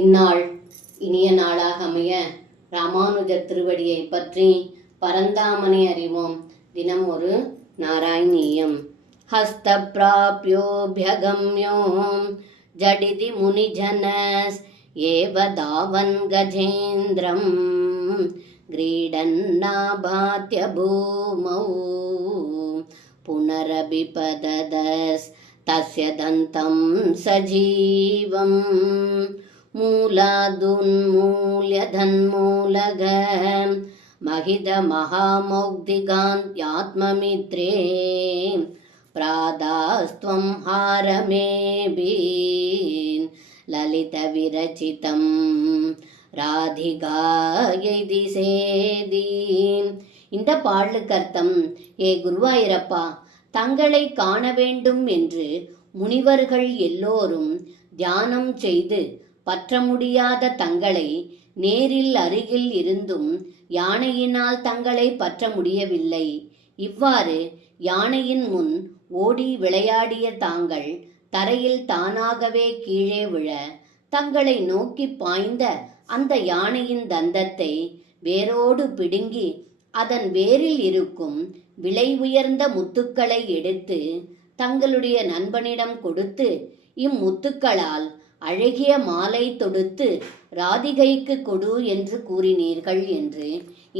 இந்நாள் இனிய நாளாக அமைய ராமானுஜர் திருவடியை பற்றி பரந்தாமனை அறிவோம். தினம் ஒரு நாராயணீயம். ஹஸ்த பிராப்யோப்யகம்யோ ஜடிதி முனிஜனஸ் ஏவதாவன் கஜேந்திரம் கிரீடன்னாபாத்ய பூமௌ புனரபிபததஸ் தஸ்ய தந்தம் சஜீவம் மூலாதுன்மூல்ய தன்மூலக மகித மகாமௌக்திகாந்த்யாத்மமித்ரே பிராதாஸ்த்வம் ஹாரமேபீன் லலித விரச்சிதம் ராதிகாயதி சேதீன். இந்த பாடலுக்கு அர்த்தம், ஏ குருவாயூரப்பா, தங்களை காண வேண்டும் என்று முனிவர்கள் எல்லோரும் தியானம் செய்து பற்ற முடியாத தங்களை நேரில் அருகில் இருந்தும் யானையினால் தங்களை பற்ற முடியவில்லை. இவ்வாறு யானையின் முன் ஓடி விளையாடிய தாங்கள் தரையில் தானாகவே கீழே விழ தங்களை நோக்கி பாய்ந்த அந்த யானையின் தந்தத்தை வேரோடு பிடுங்கி அதன் வேரில் இருக்கும் விலை உயர்ந்த முத்துக்களை எடுத்து தங்களுடைய நண்பனிடம் கொடுத்து, இம்முத்துக்களால் அழகிய மாலை தொடுத்து ராதிகைக்கு கொடு என்று கூறினீர்கள் என்று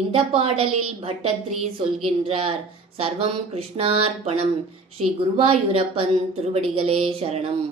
இந்த பாடலில் பட்டத்ரி சொல்கின்றார். சர்வம் கிருஷ்ணார்ப்பணம். ஸ்ரீ குருவாயூரப்பன் திருவடிகளே சரணம்.